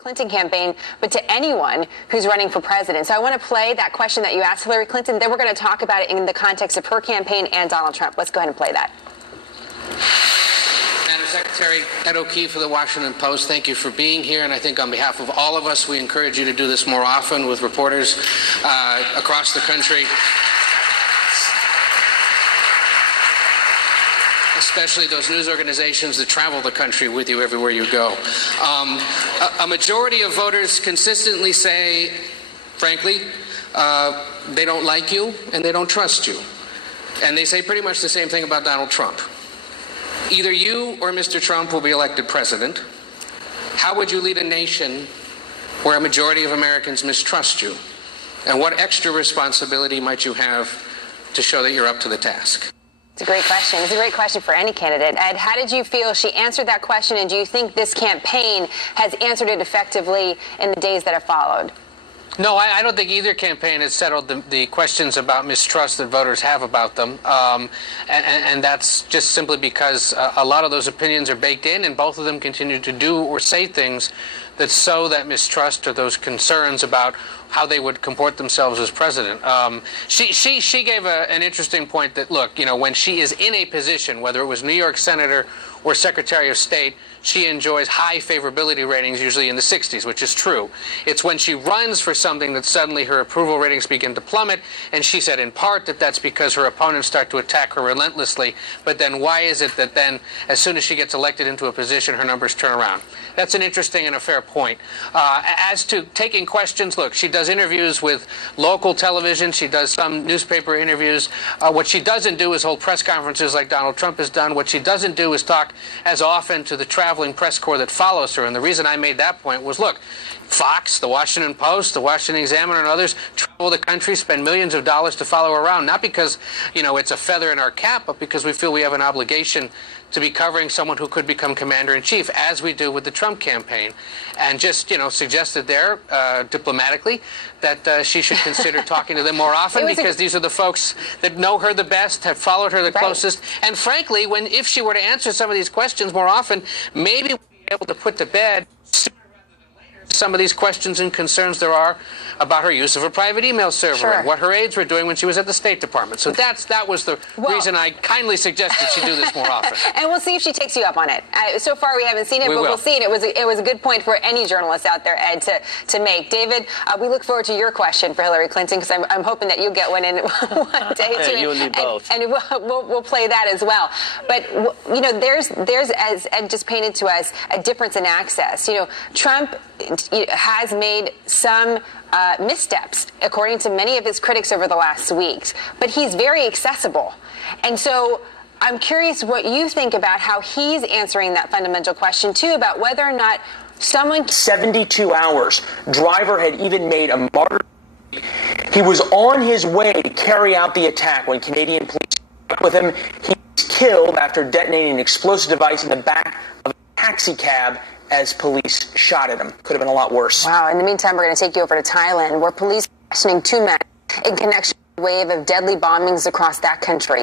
Clinton campaign, but to anyone who's running for president. So I want to play that question that you asked Hillary Clinton. Then we're going to talk about it in the context of her campaign and Donald Trump. Let's go ahead and play that. Madam Secretary, Ed O'Keefe of the Washington Post, thank you for being here. And I think on behalf of all of us, we encourage you to do this more often with reporters across the country. Especially those news organizations that travel the country with you everywhere you go. A majority of voters consistently say, frankly, they don't like you and they don't trust you. And they say pretty much the same thing about Donald Trump. Either you or Mr. Trump will be elected president. How would you lead a nation where a majority of Americans mistrust you? And what extra responsibility might you have to show that you're up to the task? It's a great question. It's a great question for any candidate. Ed, how did you feel she answered that question, and do you think this campaign has answered it effectively in the days that have followed? No, I don't think either campaign has settled the questions about mistrust that voters have about them. And that's just simply because a lot of those opinions are baked in, and both of them continue to do or say things that sow that mistrust or those concerns about how they would comport themselves as president. She gave an interesting point that, look, you know, when she is in a position, whether it was New York Senator or Secretary of State, she enjoys high favorability ratings, usually in the 60s, which is true. It's when she runs for something that suddenly her approval ratings begin to plummet, and she said in part that that's because her opponents start to attack her relentlessly. But then why is it that then, as soon as she gets elected into a position, her numbers turn around? That's an interesting and a fair point. As to taking questions, look, she does interviews with local television. She does some newspaper interviews. What she doesn't do is hold press conferences like Donald Trump has done. What she doesn't do is talk as often to the traveling press corps that follows her. And the reason I made that point was, look, Fox, the Washington Post, the Washington Examiner, and others travel the country, spend millions of dollars to follow her around, not because, you know, it's a feather in our cap, but because we feel we have an obligation to be covering someone who could become commander-in-chief, as we do with the Trump campaign. And just, you know, suggested there, diplomatically, that she should consider talking to them more often, because these are the folks that know her the best, have followed her the closest. And frankly, if she were to answer some of these questions more often, maybe we'd be able to put to bed some of these questions and concerns there are about her use of a private email server and what her aides were doing when she was at the State Department. So that was the reason I kindly suggested she do this more often. And we'll see if she takes you up on it. So far we haven't seen it, but we'll see it. It was a good point for any journalist out there, Ed, to make. David, we look forward to your question for Hillary Clinton, because I'm hoping that you'll get one in one day too. You and me both. And we'll play that as well. But you know, there's as Ed just painted to us, a difference in access. You know, Trump has made some missteps, according to many of his critics over the last weeks, but he's very accessible. And so I'm curious what you think about how he's answering that fundamental question, too, about whether or not someone... 72 hours. Driver had even made a martyr. He was on his way to carry out the attack when Canadian police met with him. He was killed after detonating an explosive device in the back of a taxi cab as police shot at him. Could have been a lot worse. Wow. In the meantime, we're going to take you over to Thailand, where police are questioning two men in connection with a wave of deadly bombings across that country.